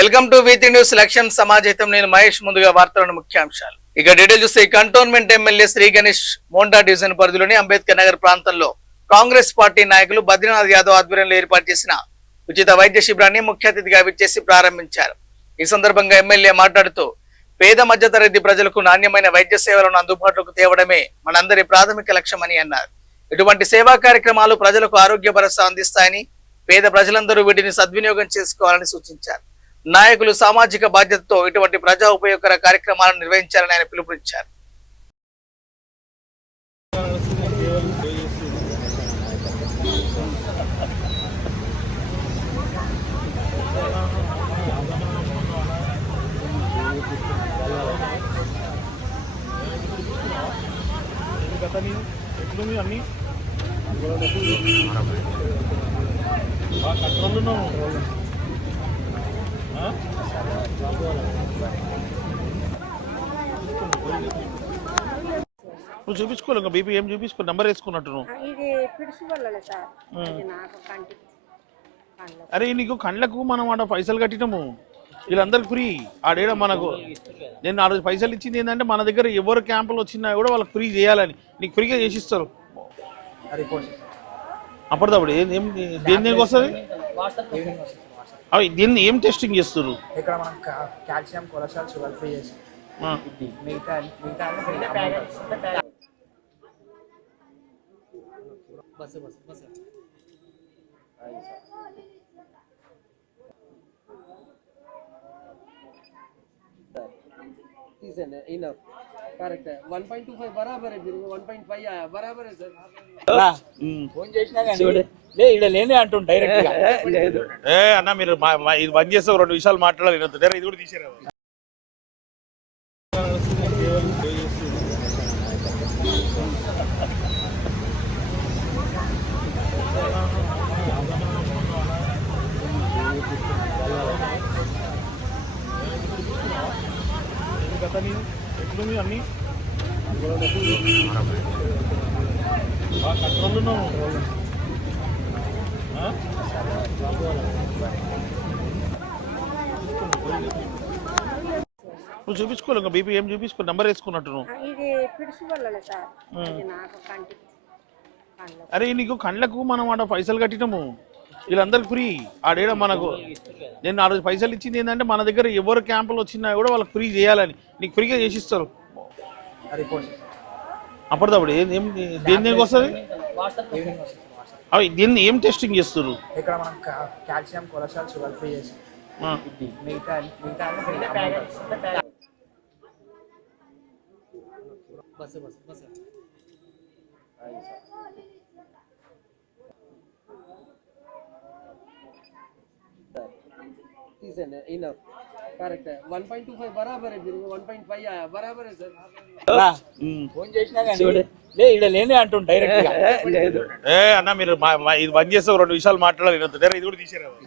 Welcome to Veethi news election సమాజహితం. నేను మహేష్. ముందుగా వార్తలను ముఖ్యాంశాలు ఇక డీటెయిల్ చూస్తే cantonment MLA Shri Ganesh Monda division పరిధిలోని అంబేద్కర్ నగర్ ప్రాంతంలో కాంగ్రెస్ పార్టీ నాయకులు బద్రీనాథ్ యాదవ్ ఆధ్వర్యంలో ఏర్పాటు చేసిన ఉచిత వైద్య శిబిరాన్ని ముఖ్య అతిథిగా విచ్చేసి ప్రారంభించారు. ఈ సందర్భంగా ఎమ్మెల్యే మాట్లాడుతూ పేద మధ్యతరగతి ప్రజలకు నాణ్యమైన వైద్య సేవలను అందుబాటులోకి తేవడమే మనందరి ప్రాథమిక లక్ష్యమని అన్నారు. ఇటువంటి సేవా కార్యక్రమాలు ప్రజలకు ఆరోగ్య భరోసా అందిస్తాయని, పేద ప్రజలందరూ వీటిని సద్వినియోగం చేసుకోవాలని సూచించారు. నాయకులు సామాజిక బాధ్యతతో ఇటువంటి ప్రజా ఉపయోగకర కార్యక్రమాలను నిర్వహించాలని ఆయన పిలుపునిచ్చారు. నువ్వు చూపించుకోవాలి, ఇంకా బీపీ ఏం చూపించుకో, నెంబర్ వేసుకున్నట్టు నువ్వు. ఇది పిడిసి వల్లలే సార్, ఇది నాకు కంటి అరే నీకు కండ్లకు మనం ఆడ పైసలు కట్టినాము, వీళ్ళందరికి ఫ్రీ. ఆడేడ మనకు నేను ఆ రోజు పైసలు ఇచ్చింది ఏంటంటే మన దగ్గర ఎవరు క్యాంపులు వచ్చినా కూడా వాళ్ళకి ఫ్రీ చేయాలని, నీకు ఫ్రీగా చేసిస్తారు. అప్పటిదప్పుడు దేనికి వస్తుంది అవి దీన్ని ఏం టెస్టింగ్ చేస్తారు? ఇక్కడ మనం కాల్షియం, కొలెస్ట్రాల్, షుగర్ ఫ్రీ చేసి మిగతా करेक्ट है 1.25 बराबर है, 1.5 आया बराबर है सर. ఫోన్ చేసినా కానీ ఇక్కడ లేనే అంటాం డైరెక్ట్ గా. అన్న మీరు ఇది బంద్ చేస్తే 2 నిమిషాలు మాట్లాడాలి, ఇది కూడా తీసేరా. అన్ని నువ్వు చూపించుకోవాలి, ఇంకా బీపీ ఏం చూపించుకో, నెంబర్ వేసుకున్నట్టు నువ్వు. ఇది పిడిసి వల్లలే సార్, ఇది నాకు కంటి. అరే నీకు కండ్లకు మనం ఆడ పైసలు కట్టినాము, వీళ్ళందరికి ఫ్రీ. ఆడేడ మనకు నేను ఆ రోజు పైసలు ఇచ్చింది ఏంటంటే మన దగ్గర ఎవరు క్యాంపులు వచ్చినా కూడా వాళ్ళకి ఫ్రీ చేయాలని, నీకు ఫ్రీగా చేసిస్తారు. అప్పటిదప్పుడు దేనికి వస్తుంది అవి దీన్ని ఏం టెస్టింగ్ చేస్తారు? ఇక్కడ మనం కాల్షియం, కొలెస్ట్రాల్, షుగర్ ఫ్రీ చేసి మిగతా करेक्ट है 1.25 बराबर है, 1.5 आया बराबर है सर. ఫోన్ చేసినా కానీ ఇక్కడ లేనే అంటాం డైరెక్ట్ గా. అన్న మీరు ఇది బంద్ చేస్తే 2 నిమిషాలు మాట్లాడాలి, ఇది కూడా తీసేరా.